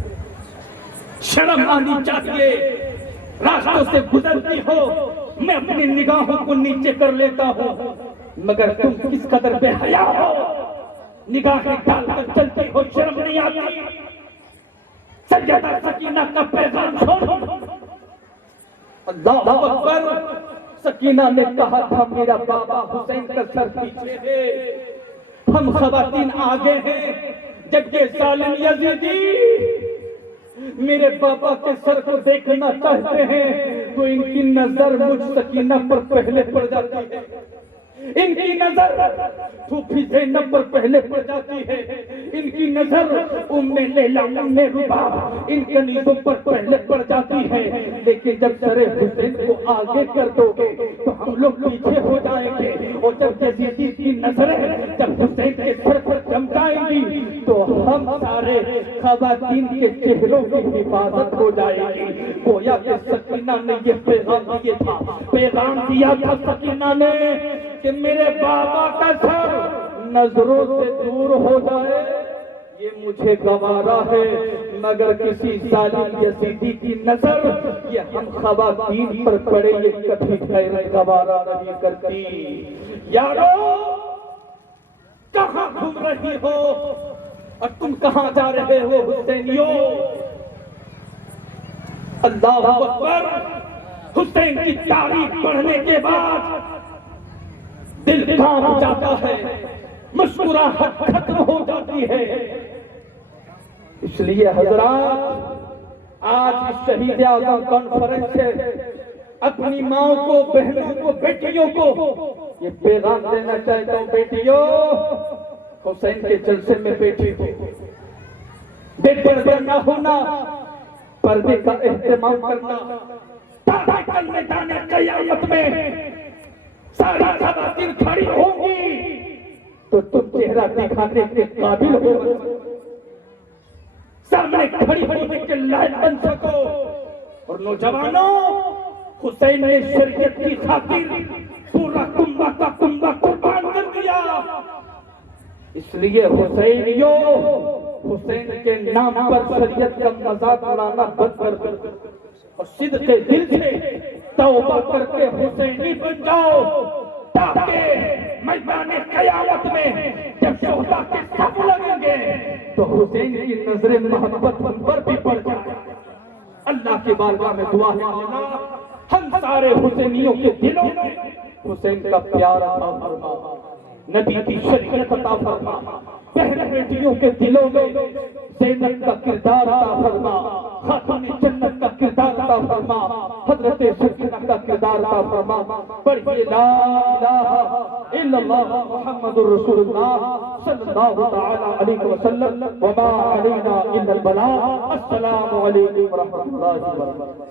शर्म आनी चाहिए। रास्तों से गुजरती हो, मैं अपनी निगाहों को नीचे कर लेता हूँ, मगर तुम किस कदर बेहया हो, निगाहें डालकर चलती हो, शर्म नहीं आती। सैयदा सकीना का पैगाम छोड़ो। अल्लाह अकबर। सकीना ने कहा था, मेरा बाबा हुसैन का सर पीछे है, हम खवातीन आगे हैं, जबकि जालिम यजीदी मेरे बाबा के सर को देखना चाहते हैं, तो इनकी नजर मुझ सकीना पर पहले पड़ जाती है, इनकी नजर फूफी ज़ैनब पर पहले पड़ जाती है, इनकी नजर उम्मे लैला उम्मे रुबाब इन कनीज़ों पर पहले पड़ जाती है। लेकिन जब सरे हुसैन को आगे कर दोगे तो हम लोग पीछे हो जाएंगे, और जब यजीदी की नजरें जब हुसैन के सर पर जम जाएंगी तो हम सारे खवातीन के चेहरों की हिफाजत हो जाएगी। गोया कि सकीना ने ये पैगाम दिया था, पैगाम दिया था सकीना ने कि मेरे बाबा का सर नजरों से दूर हो जाए, ये मुझे गवारा है, मगर किसी जालिम यजीदी की नजर ये हम खवातीन पर पड़े, ये कभी खैर गवारा नहीं करती। यारो, कहाँ घूम रही हो और तुम कहाँ जा रहे हो हुसैनियों? अल्लाह अकबर। हुसैन की तारीफ पढ़ने के बाद दिल कांप जाता है, मुस्कुराहट खत्म हो जाती है। इसलिए हजरात, आज इस शहीद आज़म कॉन्फ्रेंस से अपनी माओ को, बहनों को, बेटियों को ये पैगाम देना चाहता हूँ, बेटियों, हुसैन के जलसे में बैठी हो, बेपर्दा न होना, पर्दे का एहतमाम करना, ताकि कल मैदान क़यामत में सारी खवातीन खड़ी होंगी तो तुम चेहरा दिखाने के काबिल हो, सामने खड़ी होने के लायक बन सको। और नौजवानों, हुसैन ने शरीयत की खातिर पूरा कुंबा का कुंबा कुर्बान कर दिया। इसलिए हुसैनियों, हुसैन के नाम पर शरीयत का मजाक उड़ाना बंद कर दो और सिद्क़े दिल से तौबा करके हुसैनी बन जाओ, ताकि मैदान क़यामत में जब शोहदा के सफ लगेंगे तो हुसैन की नजरे मोहब्बत हम पर भी पड़ जाए। अल्लाह के बारगाह में दुआ है, मौला हम सारे हुसैनियों के दिलों में हुसैन का प्यार अता फरमा, नबी की शरीयत अता फरमा, बहन बेटियों के दिलों में ज़ैनब का किरदार अता फरमा, खातून जन्नत का किरदार अता फरमा, हजरत सकीना का किरदार अता फरमा। पढ़िए ला इलाहा इल्लल्लाह मुहम्मदुर रसूलुल्लाह सल्लल्लाहु तआला अलैहि वसल्लम व मा अलैना इल्लल बलाग। अस्सलामु अलैकुम व रहमतुल्लाहि व बरकातहू।